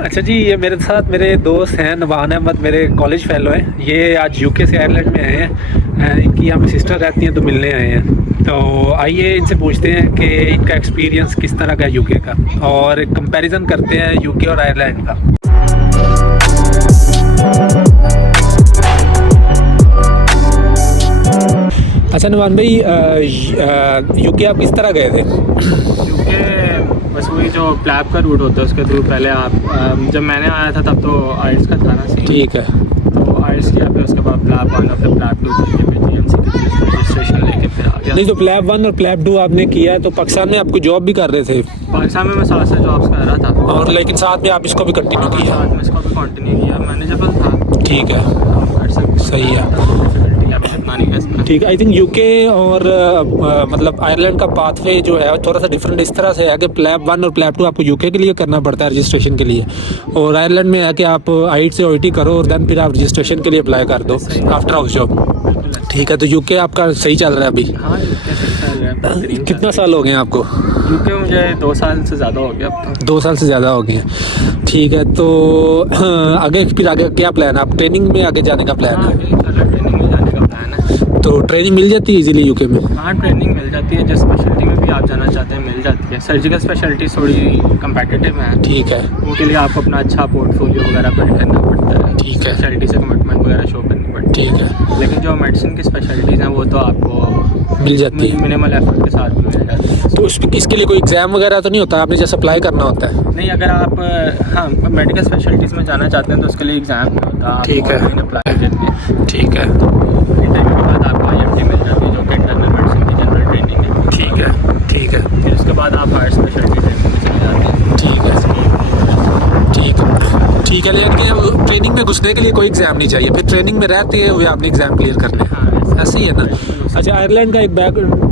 अच्छा जी, ये मेरे साथ मेरे दोस्त हैं नवान अहमद, मेरे कॉलेज फेलो हैं। ये आज यूके से आयरलैंड में आए हैं। इनकी यहाँ पे सिस्टर रहती हैं तो मिलने आए हैं। तो आइए इनसे पूछते हैं कि इनका एक्सपीरियंस किस तरह का है यूके का, और कंपैरिजन करते हैं यूके और आयरलैंड का। अच्छा नवान भाई, यूके आप किस तरह गए थे? यूके बस वही जो प्लैब का रूट होता है उसके थ्रू पहले आप जब मैंने आया था तब तो आइट्स का था ना सीन। ठीक है। तो आइट्स किया, फिर उसके बाद प्लैब 1 और फिर प्लैब 2 करके फिर जीएमसी की रजिस्ट्रेशन लेके फिर आ गया। नहीं, तो प्लैब 1 और प्लैब 2 आपने किया तो पाकिस्तान में आपको जॉब भी कर रहे थे? पाकिस्तान में मैं साथ से जॉब्स कर रहा था, और लेकिन साथ में आप इसको भी कंटिन्यू किया? साथ में इसको भी कंटिन्यू किया, मैनेजेबल था। ठीक है, कर सकते, सही है। डिफिकल्टी लेवल इतना नहीं है इसमें। ठीक है। आई थिंक यूके और मतलब आयरलैंड का पाथवे जो है थोड़ा सा डिफरेंट इस तरह से है कि प्लैब 1 और प्लैब 2 आपको यूके के लिए करना पड़ता है रजिस्ट्रेशन के लिए, और आयरलैंड में है कि आप आइट से ओईटी करो और देन फिर आप रजिस्ट्रेशन के लिए अप्लाई कर दो आफ्टर हाउस जॉब। ठीक है। तो यूके आपका सही चल रहा है अभी? हाँ, यूके सही चल रहा है, बेहतरीन। कितना साल हो गए हैं आपको? यूके मुझे 2 साल से ज़्यादा हो गया अब तो। 2 साल से ज़्यादा हो गए हैं। ठीक है। तो आगे क्या प्लान है? आप ट्रेनिंग में आगे जाने का प्लान है? ट्रेनिंग में जाने का प्लान है। तो ट्रेनिंग मिल जाती है इजीली यूके में? हाँ, ट्रेनिंग मिल जाती है, जिस स्पेशलिटी में भी आप जाना चाहते हैं मिल जाती है। सर्जिकल स्पेशलिटी थोड़ी कम्पिटिटिव है। ठीक है। उनके लिए आपको अपना अच्छा पोर्टफोलियो वगैरह बिल्ड करना पड़ता है। ठीक है। स्पेशलिटी से कमिटमेंट वगैरह शो करनी पड़ती है। ठीक है। लेकिन जो मेडिसिन की स्पेशलिटीज़ हैं वो तो आपको मिल जाती है मिनिमल एफर्ट के साथ मिल जाती है। तो इसके लिए कोई एग्ज़ाम वगैरह तो नहीं होता? आपने जैसे अप्लाई करना होता है? नहीं, अगर आप हाँ मेडिकल स्पेशलिटीज़ में जाना चाहते हैं तो उसके लिए एग्ज़ाम नहीं होता। आप ठीक है। ऑनलाइन अप्लाई करते हैं। ठीक है। इंटरव्यू के बाद आपको IMT मिल जाती है, जो कि इंटरनल मेडिसिन की जनरल ट्रेनिंग है। ठीक है। ठीक है। फिर उसके बाद आप हायर स्पेशलिटी ट्रेनिंग में चले जाते हैं। ठीक है। ठीक है। ठीक है। लेकिन ट्रेनिंग में घुसने के लिए कोई एग्ज़ाम नहीं चाहिए, फिर ट्रेनिंग में रहते हुए आपने एग्ज़ाम क्लियर करने हैं? हाँ, ऐसे ही है ना? अच्छा, आयरलैंड का एक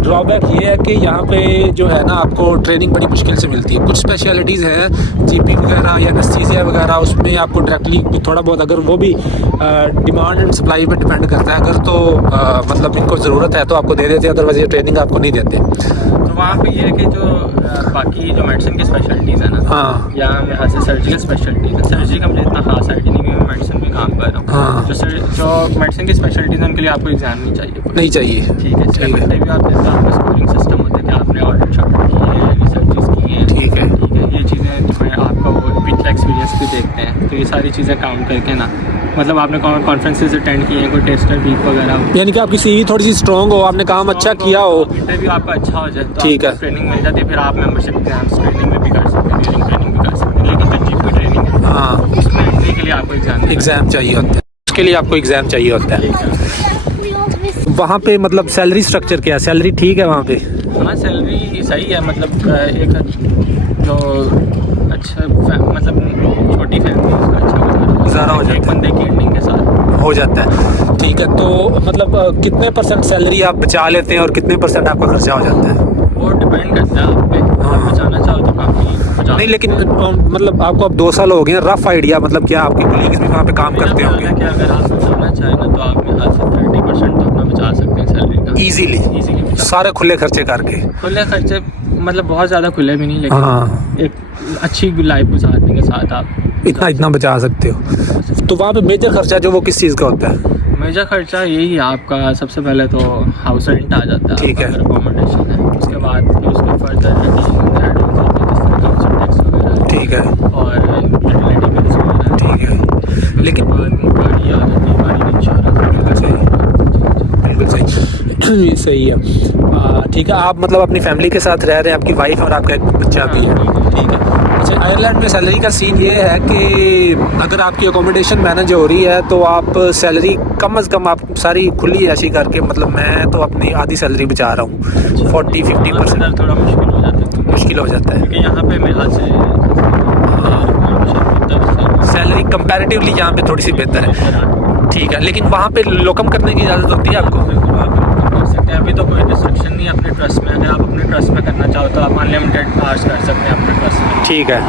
ड्रॉबैक ये है कि यहाँ पे जो है ना आपको ट्रेनिंग बड़ी मुश्किल से मिलती है। कुछ स्पेशलिटीज़ हैं जीपी वगैरह या एनेस्थीसिया वगैरह, उसमें आपको डायरेक्टली थोड़ा बहुत, अगर वो भी डिमांड एंड सप्लाई पे डिपेंड करता है, अगर तो मतलब इनको ज़रूरत है तो आपको दे देते हैं, अदरवाइज ये ट्रेनिंग आपको नहीं देते। तो वहाँ पे ये है कि जो बाकी जो मेडिसिन की स्पेशलिटीज़ है ना, हाँ। यहाँ यहाँ से सर्जिकल स्पेशलिटीज़ है। सर्जरी का मुझे इतना खास आइडिया नहीं, मैं मेडिसिन में काम कर रहा हूँ। हाँ। जो मेडिसिन की स्पेशलिटीज़ हैं उनके लिए आपको एग्ज़ाम नहीं चाहिए कोई। नहीं चाहिए? ठीक है। भी आप जैसा आपका स्कोरिंग सिस्टम होता है कि आपने ऑडिट शॉर्ट की है, रिसर्चेस की हैं। ठीक है। ठीक है, ये चीज़ें जिसमें आपका वो पिछला एक्सपीरियंस भी देखते हैं, तो ये सारी चीज़ें काउंट करके ना, मतलब आपने कॉन्फ्रेंसेज अटेंड किए हैं, कोई टेस्टर वीक वगैरह, यानी कि आपकी सीवी थोड़ी सी स्ट्रॉन्ग हो, आपने काम अच्छा किया हो, इंटरव्यू आपका अच्छा हो जाए तो ठीक है, ट्रेनिंग मिल जाती है। फिर आप मेंबरशिप एग्जाम्स ट्रेनिंग में भी कर सकते हैं, ट्रेनिंग भी कर सकते हैं। लेकिन जो जीपी ट्रेनिंग है, हाँ, उसमें एंट्री के लिए आपको एग्ज़ाम चाहिए होता है, उसके लिए आपको एग्ज़ाम चाहिए होता है। वहाँ पे मतलब सैलरी स्ट्रक्चर क्या है? सैलरी ठीक है वहाँ पे? हाँ, सैलरी सही है, मतलब एक जो अच्छा मतलब छोटी फैमिली है उसका अच्छा गुजारा हो जाता है, एक बंदे की अर्निंग के साथ हो जाता है। ठीक है। तो मतलब कितने % सैलरी आप बचा लेते हैं और कितने % आपका खर्चा हो जाता है? वो डिपेंड करता है आप पे। आप बचाना चाहो तो काफ़ी बचा नहीं, लेकिन मतलब आपको अब 2 साल हो गए हैं, रफ आइडिया, मतलब क्या आपके कलीग्स भी वहाँ पे काम करते होंगे? कि अगर आप बचाना चाहें ना तो आप यहाँ से 30% तो अपना बचा सकते हैं सैलरी का ईजीली सारे खुले खर्चे करके। खुले खर्चे मतलब बहुत ज़्यादा खुले भी नहीं, लेकिन हाँ, एक अच्छी लाइफ गुजारने के साथ आप इतना बचा सकते हो। तो वहाँ पे मेजर खर्चा जो वो किस चीज़ का होता है? मेजर खर्चा यही है आपका, सबसे पहले तो हाउस रेंट आ जाता है। ठीक है। अकोमोडेशन है, उसके बाद फिर उसके फर्दर ऐड हो जाता है, जिस तरह काउंसिल टैक्स वगैरह। ठीक है। और यूटिलिटी बिल्स वगैरह। ठीक है। लेकिन गाड़ी आ जाती है, गाड़ी इंश्योरेंस। बिल्कुल सही सही है। ठीक है। आप मतलब अपनी फैमिली के साथ रह रहे हैं, आपकी वाइफ और आपका एक बच्चा भी है? ठीक है। अच्छा, आयरलैंड में सैलरी का सीन ये है कि अगर आपकी अकोमोडेशन मैनेज हो रही है तो आप सैलरी कम से कम आप सारी खुली ऐसी करके, मतलब मैं तो अपनी आधी सैलरी बचा रहा हूँ, 40-50% थोड़ा मुश्किल हो जाता है क्योंकि यहाँ पे मेरा से सैलरी कंपैरेटिवली यहाँ पे थोड़ी सी बेहतर है। ठीक है। लेकिन वहाँ पे लोकम करने की इजाज़त होती है आपको? कर सकते हैं, अभी तो कोई रिस्ट्रिक्शन नहीं है अपने ट्रस्ट में। अगर आप अपने ट्रस्ट में करना चाहो तो आप अनलिमिटेड आवर्स कर सकते हैं अपने ट्रस्ट में। ठीक है।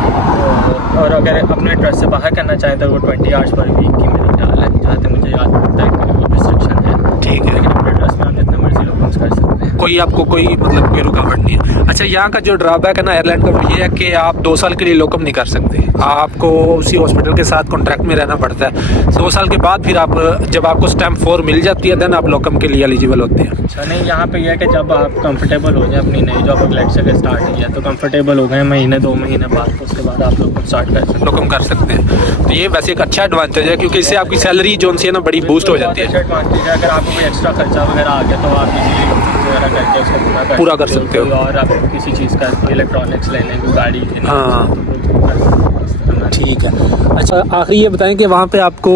और अगर अपने ट्रस्ट से बाहर करना चाहें तो वो 20 आवर्स पर वीक की मेरा ख्याल है, जहाँ तक मुझे याद पड़ता है कि वो रिस्ट्रिक्शन है। ठीक है। लेकिन अपने ट्रस्ट में आप जितना मर्जी लोगों यूज़ कर सकते हैं। कोई आपको कोई मतलब कोई रुकावट नहीं है। अच्छा, यहाँ का जो ड्रॉबैक है ना आयरलैंड का, वो ये है कि आप 2 साल के लिए लोकम नहीं कर सकते, आपको उसी हॉस्पिटल के साथ कॉन्ट्रैक्ट में रहना पड़ता है। 2 साल के बाद फिर आप, जब आपको स्टैम्प 4 मिल जाती है, देन आप लोकम के लिए एलिजिबल होते हैं। अच्छा, नहीं यहाँ पे यह है कि जब आप कंफर्टेबल हो जाए अपनी नई जॉब, लेट से स्टार्ट हुई है तो कंफर्टेबल हो गए महीने 2 महीने बाद, तो उसके बाद आप लोग स्टार्ट कर सकते हैं, लोकम कर सकते हैं। तो ये वैसे एक अच्छा एडवांटेज है, क्योंकि इससे आपकी सैलरी जो सी है ना बड़ी बूस्ट हो जाती है। एडवांटेज है। अगर आपको कोई एक्स्ट्रा खर्चा वगैरह आ गया तो आप इजीली लोकल वगैरह करके उसको पूरा कर सकते हो। और आप किसी चीज़ का कोई इलेक्ट्रॉनिक्स लेने को गाड़ी लेने, हाँ। तो वो कर सकते हैं। ठीक है। अच्छा, आखिरी ये बताएं कि वहाँ पे आपको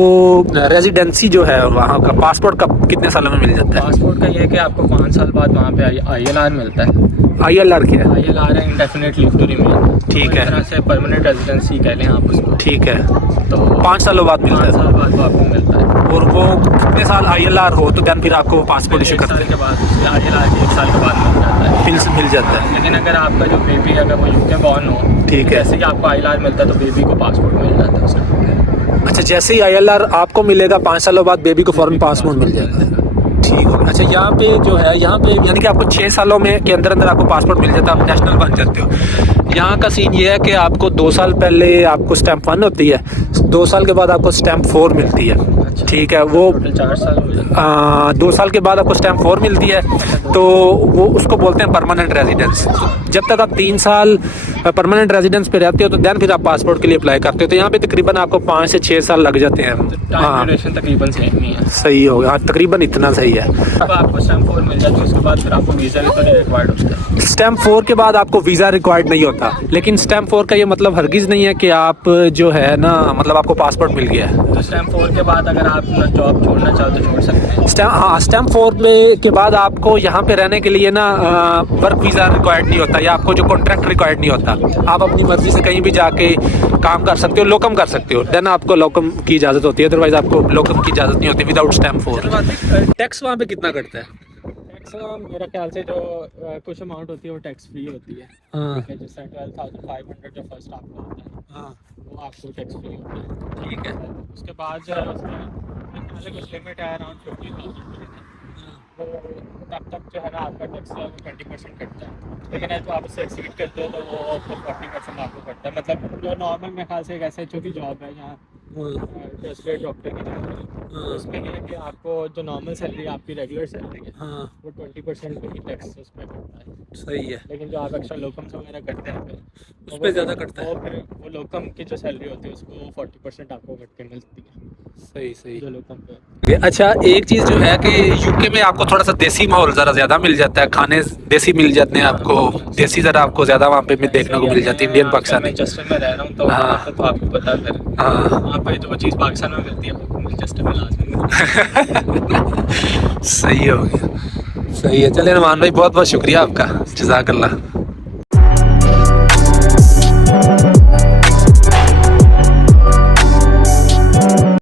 रेजिडेंसी जो है वहाँ का पासपोर्ट कब कितने सालों में मिल जाता है? पासपोर्ट का ये है कि आपको 5 साल बाद वहाँ पे ILR मिलता है। ILR क्या है? ILR है इंडेफिनिट लीव टू रिमेन। ठीक है। एक तरह से परमानेंट रेजिडेंसी कह लें आप उसको। ठीक है, तो 5 सालों बाद मिलता 5 है। साल बाद वो आपको मिलता है। और वो कितने साल ILR हो तो देन फिर आपको पासपोर्ट इशू 1 करते साल के बाद ILR के 1 साल के बाद मिल जाता है। मिल जाता है। लेकिन अगर आपका जो बेबी अगर वो UK बॉर्न हो, ठीक है। जैसे ही आपको ILR मिलता है तो बेबी को पासपोर्ट मिल जाता है उसका। अच्छा, जैसे ही ILR आपको मिलेगा 5 सालों बाद बेबी को फौरन पासपोर्ट मिल जाएगा। ठीक हो गया। अच्छा, यहाँ पे जो है, यहाँ पे यानी कि आपको 6 सालों में के अंदर अंदर आपको पासपोर्ट मिल जाता है, आप नेशनल बन जाते हो। यहाँ का सीन ये है कि आपको 2 साल पहले आपको स्टैम्प 1 होती है, 2 साल के बाद आपको स्टैम्प 4 मिलती है। ठीक है, वो टोटल 4 साल हो जाते हैं। 2 साल के बाद आपको स्टैम्प 4 मिलती है, तो वो उसको बोलते हैं परमानेंट रेजिडेंस। जब तक आप 3 साल परमानेंट रेजिडेंस पे रहते हो तो देन फिर आप पासपोर्ट के लिए अप्लाई करते हो। तो यहाँ पे तकरीबन आपको 5 से 6 साल लग जाते हैं। टाइम ड्यूरेशन तकरीबन सेम ही है। सही हो गया, तकरीबन इतना सही है। अब आपको स्टैम्प 4 मिल जाता है, उसके बाद फिर आपको वीज़ा भी तो रिक्वायर्ड होता है। स्टैम्प 4 के बाद आपको वीज़ा रिक्वायर्ड नहीं होता, लेकिन स्टैम्प 4 का ये मतलब हरगिज़ नहीं है कि आप जो है ना, मतलब आपको पासपोर्ट मिल गया है। तो स्टैम्प 4 के बाद अगर आप जॉब छोड़ना चाहो तो छोड़ सकते हैं। स्टैम्प 4 के बाद आपको यहाँ पे रहने के लिए ना वर्क वीज़ा रिक्वायर्ड नहीं होता, या आपको जो कॉन्ट्रैक्ट रिक्वायर्ड नहीं होता। आप अपनी मर्जी से कहीं भी जाके काम कर सकते हो, लोकम कर सकते हो, देन आपको लोकम की इजाज़त होती है, अदरवाइज आपको लोकम की इजाज़त नहीं होती विदाउट स्टैम्प 4। टैक्स वहाँ पे कितना कटता है? टैक्स मेरा ख्याल से जो कुछ अमाउंट होती है वो टैक्स फ्री होती है। हाँ। ठीक है, जैसे 12,500 जो फर्स्ट आपका होता है, हाँ, वो आपको टैक्स फ्री होता है। ठीक है। उसके बाद जो है उसमें कुछ लिमिट है अराउंड 50,000, तो तब तक जो है ना आपका टैक्स 20% कटता है। लेकिन जो आप उससे एक्सीड करते हो तो वो 40% आपको कटता है। मतलब जो नॉर्मल मेरे ख्याल से एक ऐसा छोटी जॉब है यहाँ ट्रस्टेड डॉक्टर की जॉब है, तो उसमें ये है कि आपको जो नॉर्मल सैलरी आपकी रेगुलर सैलरी है हाँ, वो 20% को ही टैक्स उसमें कटता है। सही है। लेकिन जो आप एक्स्ट्रा लोकम्स वगैरह करते हैं फिर उस पे ज़्यादा कटता है। वो फिर वो लोकम की जो सैलरी होती है उसको 40% आपको कट के मिलती है सही सही। जो लोकम पे। अच्छा, एक चीज़ जो है कि यूके में आपको थोड़ा सा देसी माहौल ज़रा ज़्यादा मिल जाता है, खाने देसी मिल जाते हैं आपको, देसी ज़रा आपको ज़्यादा वहाँ पे देखने को मिल जाती है, इंडियन पाकिस्तानी। मैं जस्टिन में रह रहा हूँ तो हाँ। वहाँ पे तो आपको पता फिर हाँ। वहाँ पे जो चीज़ पाकिस्तान में मिलती है वो जस्टिन में लाजमी मिलती है। सही हो गया, सही है। चलिए नुमान भाई, बहुत बहुत शुक्रिया आपका, जज़ाकल्लाह।